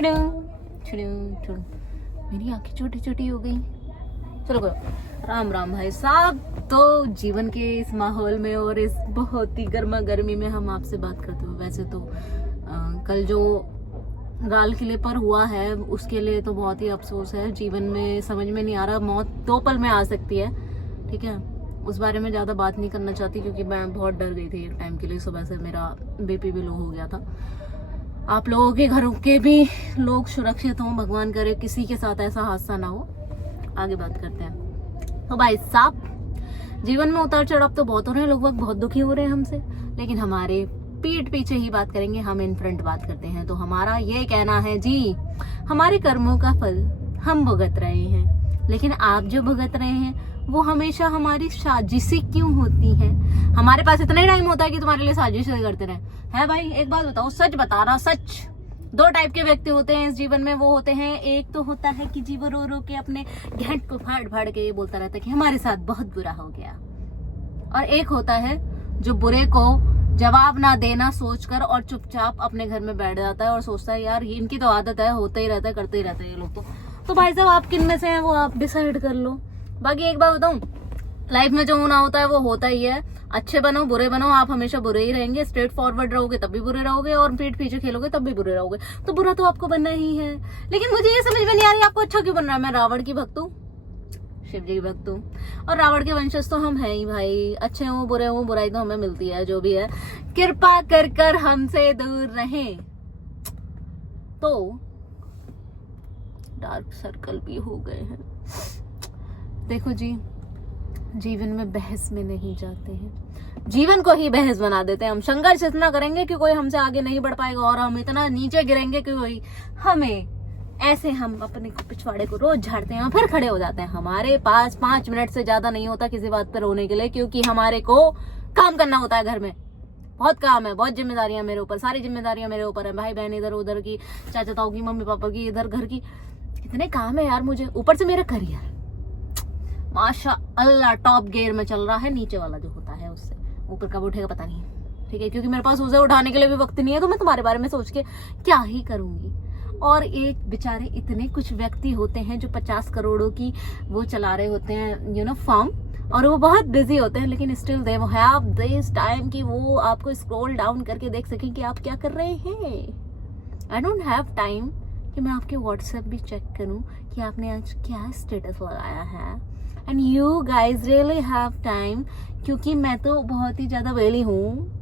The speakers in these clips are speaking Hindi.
छुड़ू छुड़ू छुड़ू, मेरी आंखें छोटी छोटी हो गई। चलो राम राम भाई साहब। तो जीवन के इस माहौल में और इस बहुत ही गर्मा गर्मी में हम आपसे बात करते हुए, वैसे तो कल जो लाल किले पर हुआ है उसके लिए तो बहुत ही अफसोस है। जीवन में समझ में नहीं आ रहा, मौत 2 पल में आ सकती है, ठीक है। उस बारे में ज़्यादा बात नहीं करना चाहती क्योंकि मैं बहुत डर गई थी एक टाइम के लिए। सुबह से मेरा बीपी भी लो हो गया था। आप लोगों के घरों के भी लोग सुरक्षित हों, भगवान करे किसी के साथ ऐसा हादसा ना हो। आगे बात करते हैं। तो भाई साहब, जीवन में उतार चढ़ाव तो बहुत हो रहे हैं, लोग बहुत दुखी हो रहे हैं हमसे, लेकिन हमारे पीठ पीछे ही बात करेंगे, हम इन फ्रंट बात करते हैं। तो हमारा ये कहना है जी, हमारे कर्मों का फल हम भुगत रहे हैं, लेकिन आप जो भुगत रहे हैं वो हमेशा हमारी साजिशें क्यों होती हैं? हमारे पास इतना ही टाइम होता है कि तुम्हारे लिए साजिशें करते रहे हैं भाई। एक बात बताओ, सच बता रहा, सच। 2 टाइप के व्यक्ति होते हैं इस जीवन में। वो होते हैं, एक तो होता है कि जी वो रो रो के अपने घेंट को फाड़ फाड़ के ये बोलता रहता है कि हमारे साथ बहुत बुरा हो गया, और एक होता है जो बुरे को जवाब ना देना सोचकर और चुपचाप अपने घर में बैठ जाता है और सोचता है यार इनकी तो आदत है, होता ही रहता है, करते ही रहते हैं ये लोग। तो भाई साहब, आप किन में से हैं वो आप डिसाइड कर लो। बाकी एक बात बताऊं, लाइफ में जो होना होता है वो होता ही है। अच्छे बनो बुरे बनो, आप हमेशा बुरे ही रहेंगे। स्ट्रेट फॉरवर्ड रहोगे तब भी बुरे रहोगे, और पीठ पीछे खेलोगे तब भी बुरे रहोगे। तो बुरा तो आपको बनना ही है। लेकिन मुझे ये समझ में नहीं आ रही आपको अच्छा क्यों बन रहा है। मैं रावण की भक्त हूँ, शिव जी की भक्त हूँ, और रावण के वंशज तो हम हैं ही भाई। अच्छे हो बुरे हो, बुराई तो हमें मिलती है, जो भी है कृपा कर कर हमसे दूर रहें। तो डार्क सर्कल भी हो गए हैं। देखो जी, जीवन में बहस में नहीं जाते हैं, जीवन को ही बहस बना देते हैं। हम संघर्ष इतना करेंगे कि कोई हमसे आगे नहीं बढ़ पाएगा, और हम इतना नीचे गिरेंगे कि कोई हमें ऐसे, हम अपने पिछवाड़े को रोज झाड़ते हैं और फिर खड़े हो जाते हैं। हमारे पास 5 मिनट से ज्यादा नहीं होता किसी बात पर रोने के लिए, क्योंकि हमारे को काम करना होता है। घर में बहुत काम है, बहुत जिम्मेदारियां मेरे ऊपर, सारी जिम्मेदारियां मेरे ऊपर है। भाई बहन इधर उधर की, चाचा ताऊ की, मम्मी पापा की, इधर घर की, इतने काम है यार मुझे। ऊपर से मेरा करियर माशाअल्लाह टॉप गियर में चल रहा है। नीचे वाला जो होता है उससे ऊपर कब उठेगा पता नहीं, ठीक है, क्योंकि मेरे पास उसे उठाने के लिए भी वक्त नहीं है। तो मैं तुम्हारे बारे में सोच के क्या ही करूंगी। और एक बेचारे इतने कुछ व्यक्ति होते हैं जो 50 करोड़ों की वो चला रहे होते हैं फॉर्म, और वो बहुत बिजी होते हैं, लेकिन still they have this time कि वो आपको स्क्रॉल डाउन करके देख सकें कि आप क्या कर रहे हैं। आई डोंट हैव टाइम कि मैं आपके व्हाट्सएप भी चेक करूं कि आपने आज क्या स्टेटस लगाया है। And you guys really have time, क्योंकि मैं तो बहुत ही ज्यादा वेली हूँ,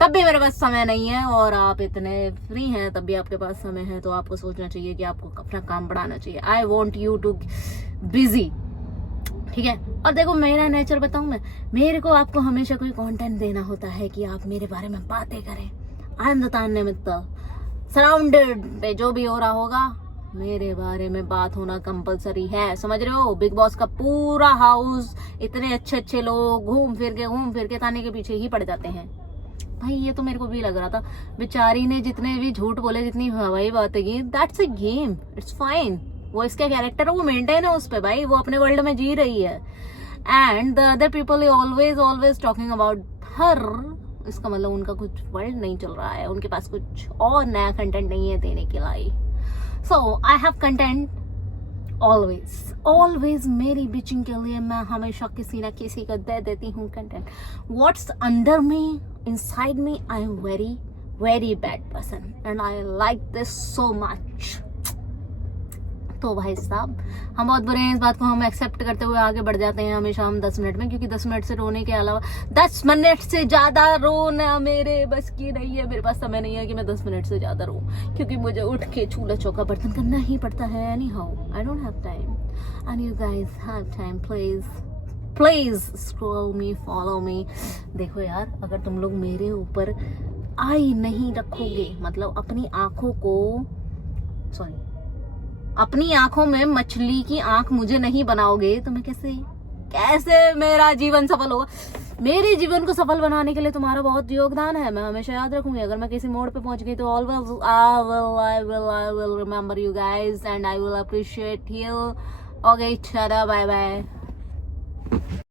तब भी मेरे पास समय नहीं है, और आप इतने फ्री हैं तब भी आपके पास समय है। तो आपको सोचना चाहिए कि आपको अपना काम बढ़ाना चाहिए। I want you too busy, ठीक है। और देखो मेरा नेचर बताऊं मैं, मेरे को आपको हमेशा कोई कंटेंट देना होता है कि आप मेरे बारे में बातें करें। I am the Tanya Mittal, surrounded पे जो भी हो रहा होगा मेरे बारे में बात होना कंपलसरी है, समझ रहे हो। बिग बॉस का पूरा हाउस, इतने अच्छे अच्छे लोग घूम फिर के ताने के पीछे ही पड़ जाते हैं भाई। ये तो मेरे को भी लग रहा था, बेचारी ने जितने भी झूठ बोले, जितनी हवाई बातें की, that's a game, it's fine. वो इसका कैरेक्टर है, वो मेंटेन है उस पे भाई, वो अपने वर्ल्ड में जी रही है। And the other people always talking about her. इसका मतलब उनका कुछ वर्ल्ड नहीं चल रहा है, उनके पास कुछ और नया कंटेंट नहीं है देने के लिए। सो आई हैव कंटेंट ऑलवेज मेरी बिचिंग के लिए मैं हमेशा किसी ना किसी को दे देती हूँ content. What's under me, inside me, I am very very bad person and I like this so much. तो भाई साहब, हम बहुत बुरे हैं, इस बात को हम एक्सेप्ट करते हुए आगे बढ़ जाते हैं हमेशा हम 10 मिनट में, क्योंकि 10 मिनट से रोने के अलावा 10 मिनट से ज्यादा रोना मेरे बस की नहीं है। मेरे पास समय नहीं है कि मैं 10 मिनट से ज्यादा रो, क्योंकि मुझे उठ के चूल्हा चौका बर्तन करना ही पड़ता है। Any how I don't have time and you guys have time. Please scroll me, follow me. देखो यार, अगर तुम लोग मेरे ऊपर आई नहीं रखोगे, मतलब अपनी आंखों में मछली की आंख मुझे नहीं बनाओगे, तो मैं कैसे मेरा जीवन सफल होगा। मेरे जीवन को सफल बनाने के लिए तुम्हारा बहुत योगदान है, मैं हमेशा याद रखूंगी। अगर मैं किसी मोड़ पे पहुंच गई तो always I will remember you guys and I will appreciate you. Okay, bye bye.